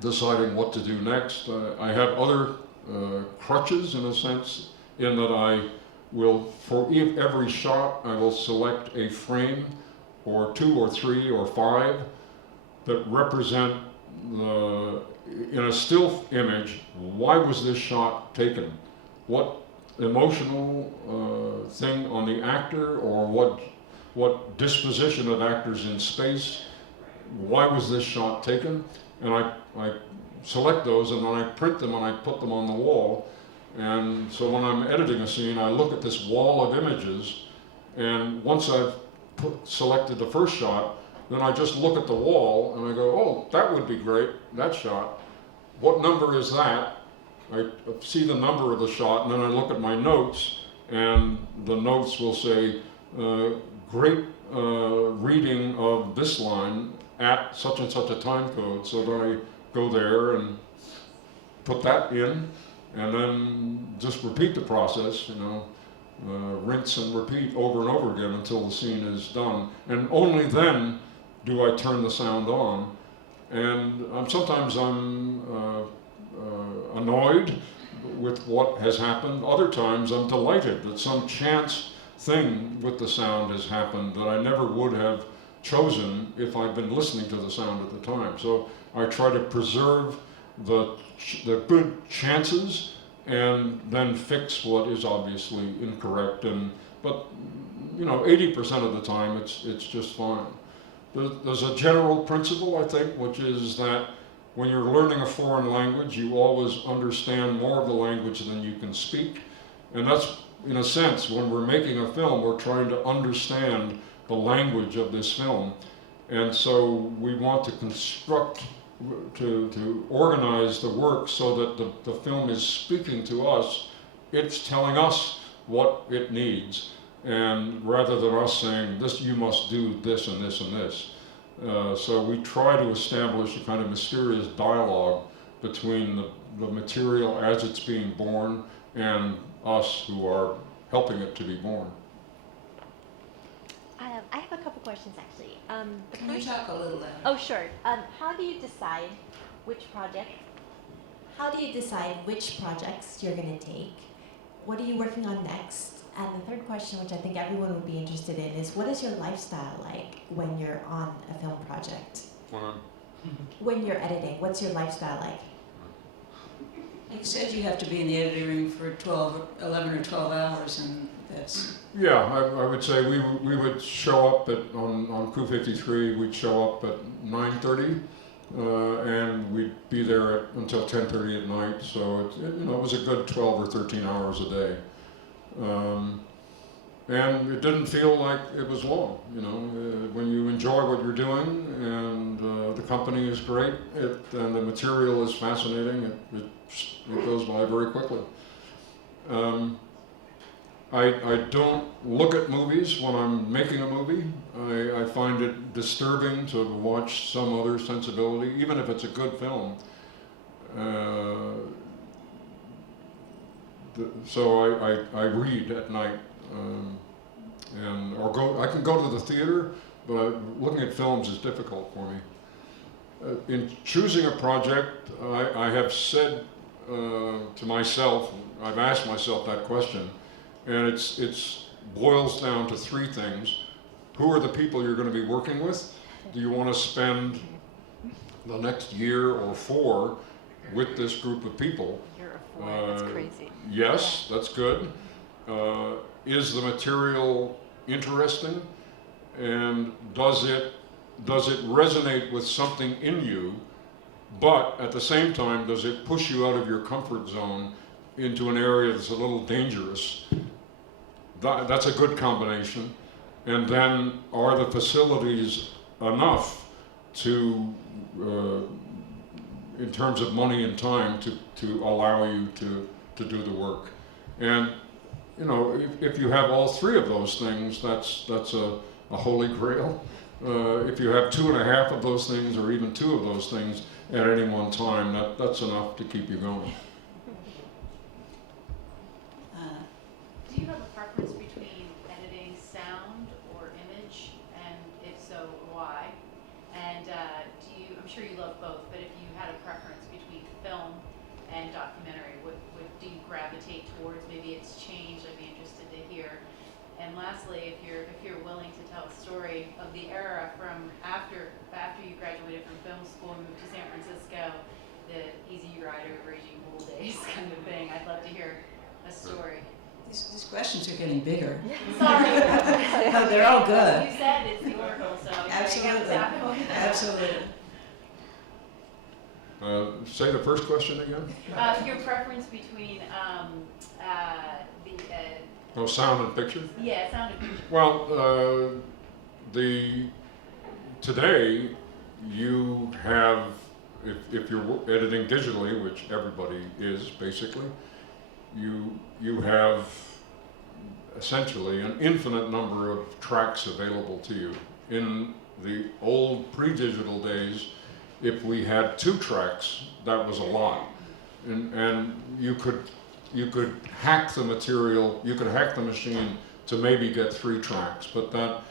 deciding what to do next. I have other crutches, in a sense, in that I will, for every shot, I will select a frame, or 2 or 3 or 5, that represent in a still image, why was this shot taken? What emotional thing on the actor, or what disposition of actors in space, why was this shot taken? And I select those, and then I print them and I put them on the wall. And so when I'm editing a scene, I look at this wall of images, and once I've selected the first shot, then I just look at the wall and I go, oh, that would be great, that shot. What number is that? I see the number of the shot, and then I look at my notes, and the notes will say, great reading of this line at such and such a time code. So then I go there and put that in, and then just repeat the process, rinse and repeat over and over again until the scene is done. And only then do I turn the sound on. And sometimes I'm annoyed with what has happened. Other times I'm delighted that some chance thing with the sound has happened that I never would have chosen if I'd been listening to the sound at the time. So I try to preserve the good chances and then fix what is obviously incorrect. But 80% of the time it's just fine. there's a general principle, I think, which is that when you're learning a foreign language, you always understand more of the language than you can speak. And that's, in a sense, when we're making a film, we're trying to understand the language of this film. And so we want to construct, to organize the work so that the film is speaking to us. It's telling us what it needs. And rather than us saying, this, you must do this and this and this. So we try to establish a kind of mysterious dialogue between the material as it's being born and us who are helping it to be born. I have a couple questions actually. The Can you first- talk a little louder? Oh, sure. How do you decide which project? How do you decide which projects you're going to take? What are you working on next? And the third question, which I think everyone would be interested in, is what is your lifestyle like when you're on a film project? When you're editing, what's your lifestyle like? You said you have to be in the editing room for 11 or 12 hours, and that's... Yeah, I would say we would show up on Coup 53, we'd show up at 9:30, and we'd be there until 10:30 at night, so it was a good 12 or 13 hours a day. And it didn't feel like it was long, when you enjoy what you're doing and the company is great and the material is fascinating, it goes by very quickly. I don't look at movies when I'm making a movie. I find it disturbing to watch some other sensibility, even if it's a good film. So I read at night, I can go to the theater, but looking at films is difficult for me. In choosing a project, I have said to myself, I've asked myself that question, and it's boils down to three things. Who are the people you're going to be working with? Do you want to spend the next year or 4 with this group of people? That's crazy. Yes, that's good. Is the material interesting? And does it resonate with something in you, but at the same time, does it push you out of your comfort zone into an area that's a little dangerous? That's a good combination. And then are the facilities enough to, in terms of money and time, to allow you to do the work? And if you have all 3 of those things, that's a holy grail. If you have 2.5 of those things, or even 2 of those things at any one time, that's enough to keep you going. Do you have a preference between editing sound or image, and if so, why? And I'm sure you love both, but if you had a preference between film and documentary, do you gravitate towards? Maybe it's changed. I'd be interested to hear. And lastly, if you're willing to tell a story of the era from after you graduated from film school and moved to San Francisco, the Easy Rider, Raging Bull days kind of thing, I'd love to hear a story. These questions are getting bigger. Sorry. No, they're all good. You said it's the Oracle, so Absolutely. Absolutely. Say the first question again? Your preference between Sound and picture? yeah, sound and picture. Well, today you have, if you're editing digitally, which everybody is basically, you have essentially an infinite number of tracks available to you. In the old pre-digital days, if we had 2 tracks, that was a lot, and you could hack the material, you could hack the machine to maybe get 3 tracks, but that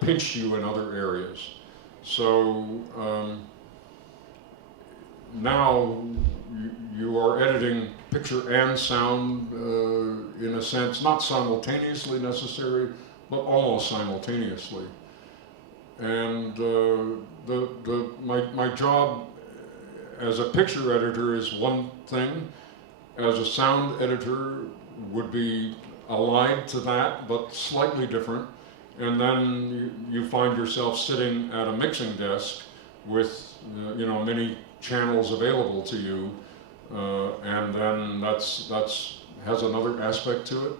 pinched you in other areas. So now you are editing picture and sound in a sense, not simultaneously necessary, but almost simultaneously. And my job as a picture editor is one thing. As a sound editor would be allied to that, but slightly different. and then you find yourself sitting at a mixing desk with many channels available to you, and then that's has another aspect to it.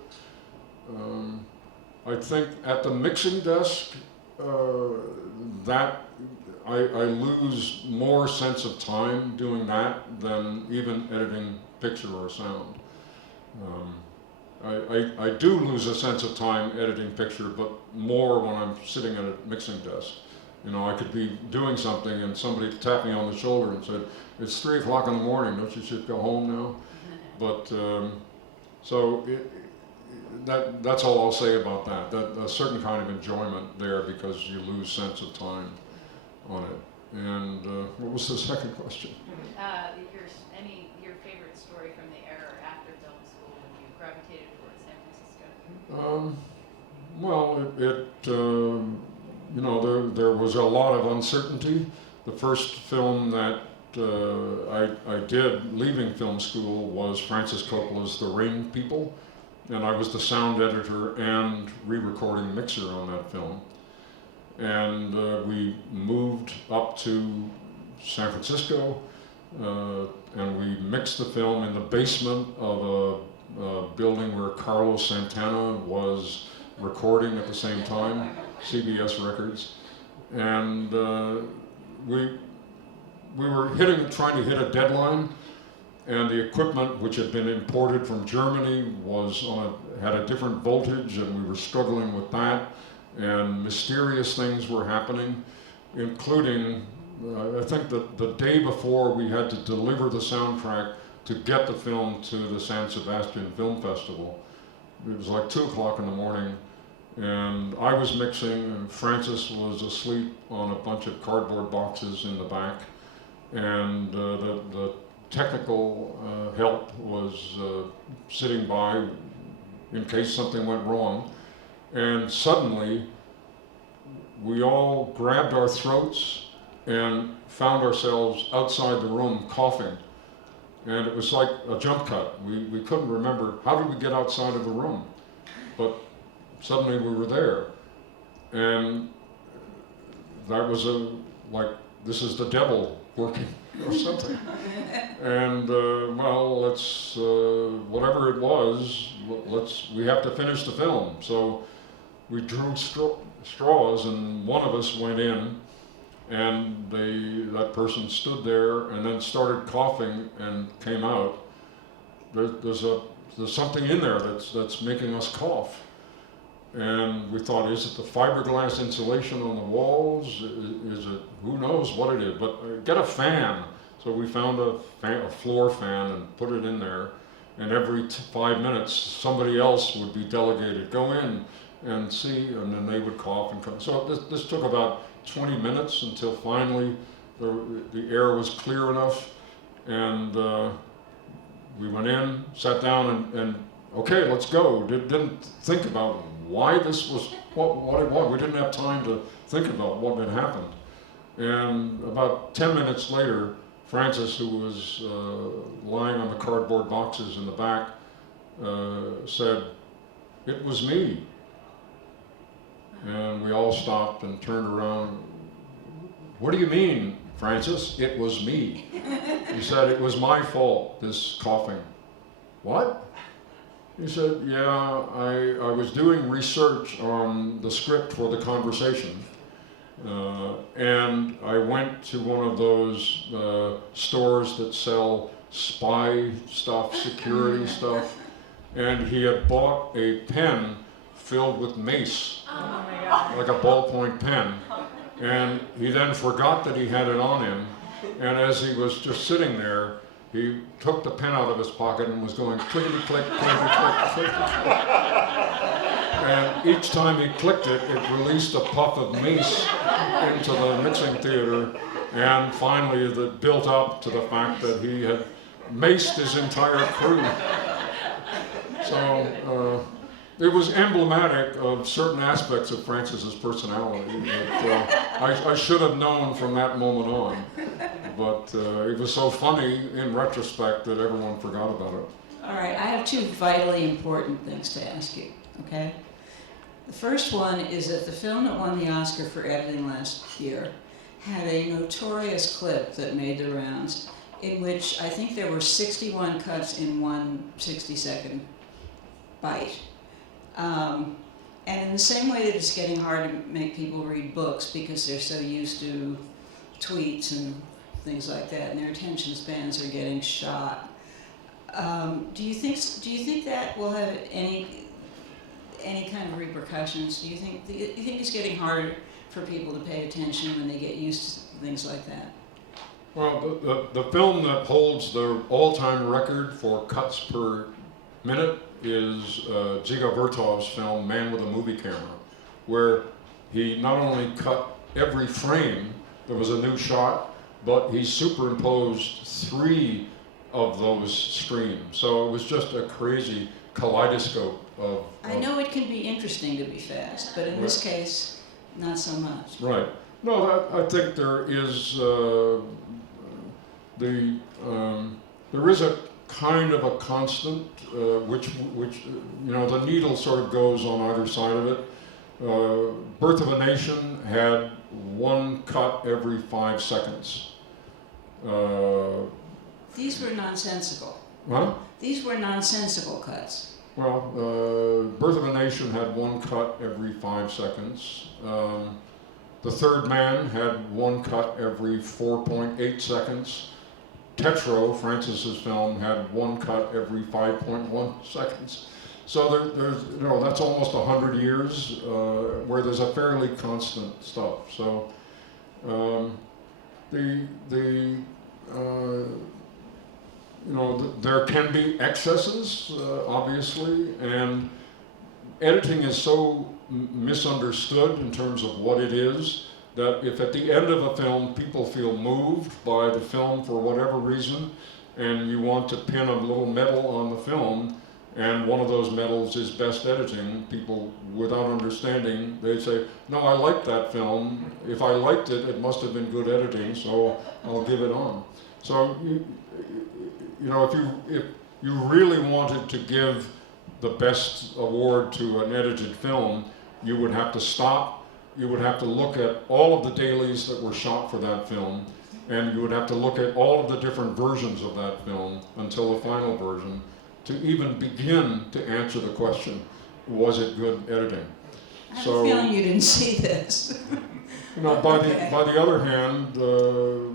I think at the mixing desk, that I lose more sense of time doing that than even editing picture or sound. I do lose a sense of time editing picture, but more when I'm sitting at a mixing desk. I could be doing something and somebody tapped me on the shoulder and said, "It's 3 o'clock in the morning, don't you should go home now?" But so that's all I'll say about that. That a certain kind of enjoyment there because you lose sense of time on it. And what was the second question? Your favorite story from the era after film school when you gravitated towards San Francisco? Well, there was a lot of uncertainty. The first film that I did leaving film school was Francis Coppola's The Rain People, and I was the sound editor and re-recording mixer on that film. And we moved up to San Francisco, and we mixed the film in the basement of a building where Carlos Santana was recording at the same time, CBS Records. And we were trying to hit a deadline, and the equipment, which had been imported from Germany, had a different voltage, and we were struggling with that. And mysterious things were happening, including, I think the day before we had to deliver the soundtrack to get the film to the San Sebastian Film Festival. It was like 2 o'clock in the morning, and I was mixing, and Francis was asleep on a bunch of cardboard boxes in the back, and the technical help was sitting by in case something went wrong. And suddenly, we all grabbed our throats and found ourselves outside the room coughing. And it was like a jump cut. We couldn't remember, how did we get outside of the room? But suddenly we were there. And that was this is the devil working or something. And let's, whatever it was, we have to finish the film. So we drew straws, and one of us went in, and that person stood there and then started coughing and came out. There's something in there that's making us cough. And we thought, is it the fiberglass insulation on the walls? Is it, who knows what it is, but get a fan. So we found a floor fan and put it in there, and every 5 minutes somebody else would be delegated, go in and see, and then they would cough and cough. So this took about 20 minutes until finally the air was clear enough, and we went in, sat down, and okay, let's go. Didn't think about why this was, what it was. We didn't have time to think about what had happened. And about 10 minutes later, Francis, who was lying on the cardboard boxes in the back, said, "It was me." And we all stopped and turned around. "What do you mean, Francis? It was me." He said, "It was my fault, this coughing." "What?" He said, "Yeah, I was doing research on the script for the conversation, and I went to one of those stores that sell spy stuff, security stuff, and he had bought a pen filled with mace, like a ballpoint pen, and he then forgot that he had it on him, and as he was just sitting there, he took the pen out of his pocket and was going clickety-click, clickety-click, clickety-click. And each time he clicked it, it released a puff of mace into the mixing theater, and finally it built up to the fact that he had maced his entire crew. So it was emblematic of certain aspects of Francis's personality that I should have known from that moment on. But it was so funny in retrospect that everyone forgot about it. All right, I have two vitally important things to ask you, okay? The first one is that the film that won the Oscar for editing last year had a notorious clip that made the rounds, in which I think there were 61 cuts in one 60-second bite. And in the same way that it's getting hard to make people read books because they're so used to tweets and things like that, and their attention spans are getting shot. Do you think that will have any kind of repercussions? Do you think it's getting harder for people to pay attention when they get used to things like that? Well, the film that holds the all-time record for cuts per minute is Dziga Vertov's film Man with a Movie Camera, where he not only cut every frame, there was a new shot, but he superimposed 3 of those streams. So it was just a crazy kaleidoscope of... I know it can be interesting to be fast, but in this case, not so much. Right. No, I think there is there is a kind of a constant, which you know, the needle sort of goes on either side of it. Birth of a Nation had 1 cut every 5 seconds. These were nonsensical. Huh? These were nonsensical cuts. Well, Birth of a Nation had 1 cut every 5 seconds. The Third Man had 1 cut every 4.8 seconds. Tetro, Francis's film, had 1 cut every 5.1 seconds. So there's, you know, that's almost 100 years where there's a fairly constant stuff. So you know, there can be excesses, obviously, and editing is so misunderstood in terms of what it is, that if at the end of a film people feel moved by the film for whatever reason, and you want to pin a little medal on the film, and one of those medals is best editing, people without understanding, they say, no, I liked that film. If I liked it, it must have been good editing, so I'll give it on. So, you know, if you really wanted to give the best award to an edited film, you would have to stop, you would have to look at all of the dailies that were shot for that film, and you would have to look at all of the different versions of that film until the final version to even begin to answer the question, was it good editing? I have a feeling you didn't see this. You know, by the other hand,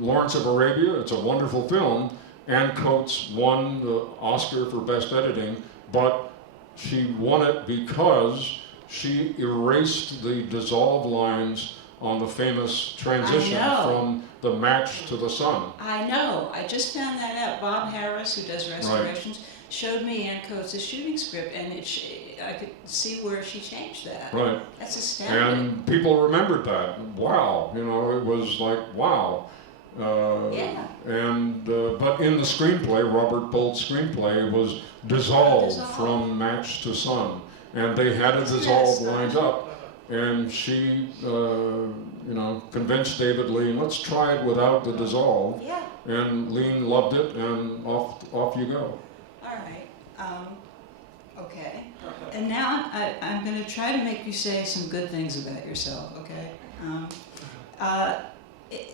Lawrence of Arabia, it's a wonderful film. Ann Coates won the Oscar for Best Editing, but she won it because she erased the dissolved lines on the famous transition from the match to the sun. I know. I just found that out. Bob Harris, who does restorations, showed me Ann Coates' shooting script, and I could see where she changed that. Right. That's astounding. And people remembered that. Wow. You know, it was like, wow. Yeah. And but in the screenplay, Robert Bolt's screenplay was dissolved from match to sun, and they had it dissolved lined up. And she, you know, convinced David Lean, let's try it without the dissolve. Yeah. And Lean loved it, and off you go. All right. Okay. And now I'm going to try to make you say some good things about yourself. Okay.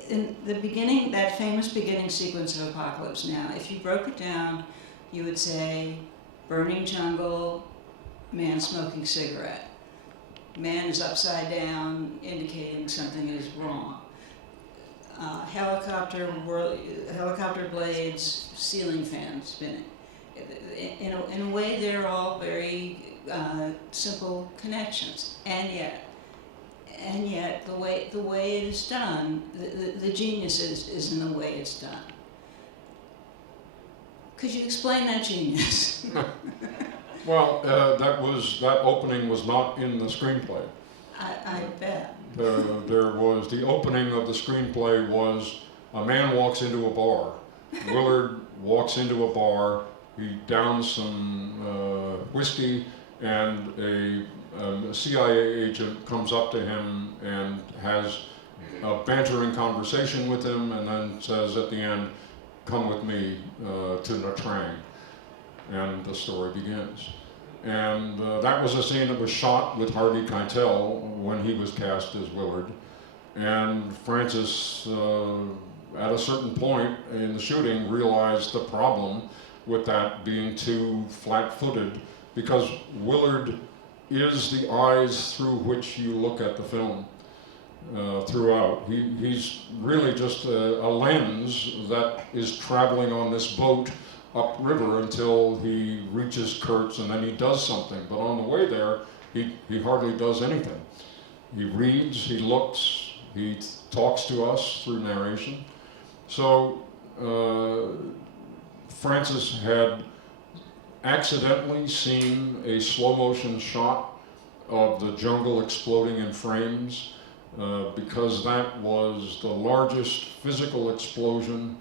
In the beginning, that famous beginning sequence of Apocalypse Now, if you broke it down, you would say, burning jungle, man smoking cigarette. Man is upside down, indicating something is wrong. Helicopter blades, ceiling fan spinning. In a way, they're all very simple connections, and yet the way it is done, the genius is in the way it's done. Could you explain that genius? Well, that opening was not in the screenplay. I bet. There was, the opening of the screenplay was a man walks into a bar. Willard walks into a bar, he downs some whiskey, and a CIA agent comes up to him and has a bantering conversation with him, and then says at the end, come with me to Nha Trang. And the story begins. And that was a scene that was shot with Harvey Keitel when he was cast as Willard. And Francis, at a certain point in the shooting, realized the problem with that being too flat-footed, because Willard is the eyes through which you look at the film throughout. He's really just a lens that is traveling on this boat upriver until he reaches Kurtz, and then he does something. But on the way there, he hardly does anything. He reads, he looks, he talks to us through narration. So Francis had accidentally seen a slow motion shot of the jungle exploding in frames because that was the largest physical explosion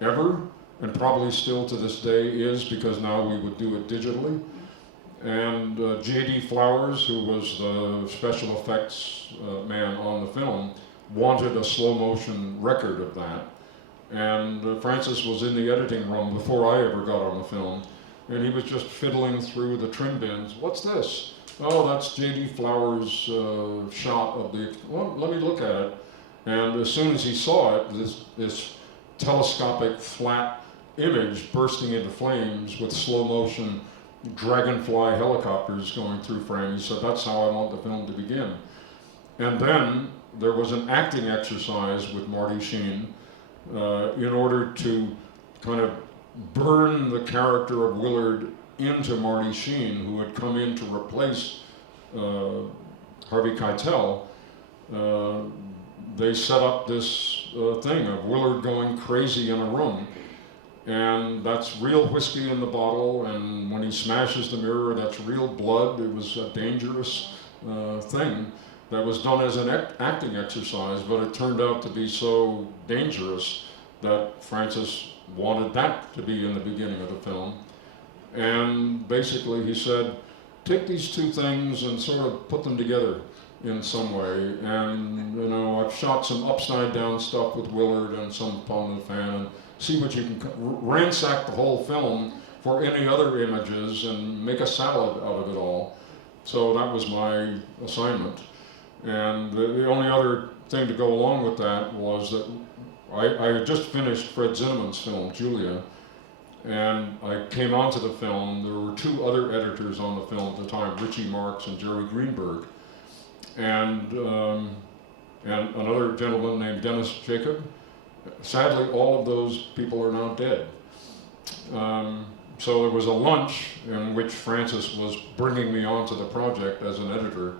ever, and probably still to this day is, because now we would do it digitally. And J.D. Flowers, who was the special effects man on the film, wanted a slow motion record of that. And Francis was in the editing room before I ever got on the film, and he was just fiddling through the trim bins. What's this? Oh, that's J.D. Flowers' shot of the, well, let me look at it. And as soon as he saw it, this telescopic flat image bursting into flames with slow motion dragonfly helicopters going through frame, he said, that's how I want the film to begin. And then there was an acting exercise with Marty Sheen in order to kind of burn the character of Willard into Marty Sheen, who had come in to replace Harvey Keitel. They set up this thing of Willard going crazy in a room, and that's real whiskey in the bottle, and when he smashes the mirror, that's real blood. It was a dangerous thing that was done as an acting exercise, but it turned out to be so dangerous that Francis wanted that to be in the beginning of the film. And basically he said, take these two things and sort of put them together in some way. And you know, I've shot some upside down stuff with Willard and some Palm of the Fan, and see what you can ransack the whole film for any other images and make a salad out of it all. So that was my assignment. And the only other thing to go along with that was that I had just finished Fred Zinnemann's film, Julia, and I came onto the film. There were two other editors on the film at the time, Richie Marks and Jerry Greenberg, and another gentleman named Dennis Jacob. Sadly, all of those people are now dead. So there was a lunch in which Francis was bringing me onto the project as an editor,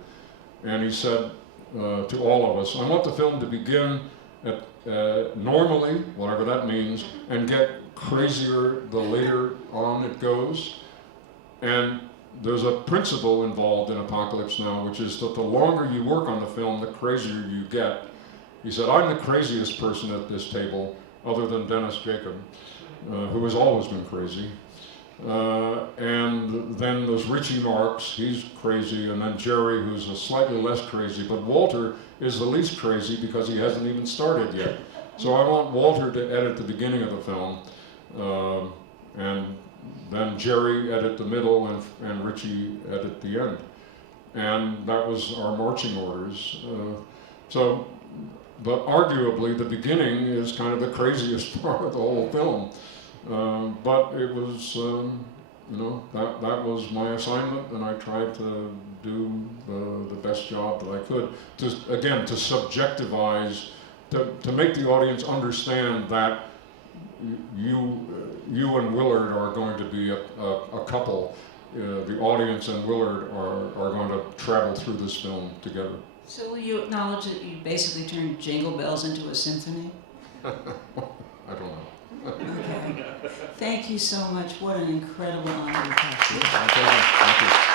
and he said to all of us, I want the film to begin at normally, whatever that means, and get crazier the later on it goes. And there's a principle involved in Apocalypse Now, which is that the longer you work on the film, the crazier you get. He said, I'm the craziest person at this table, other than Dennis Jacob, who has always been crazy. And then there's Richie Marks, he's crazy, and then Jerry, who's a slightly less crazy, but Walter is the least crazy because he hasn't even started yet. So I want Walter to edit the beginning of the film, and then Jerry edit the middle, and Richie edit the end. And that was our marching orders. But arguably the beginning is kind of the craziest part of the whole film. But it was, you know, that was my assignment, and I tried to do the best job that I could. Again, to subjectivize, to make the audience understand that you and Willard are going to be a couple. The audience and Willard are going to travel through this film together. So will you acknowledge that you basically turned Jingle Bells into a symphony? I don't know. Okay. Thank you so much. What an incredible honor to have you. Thank you.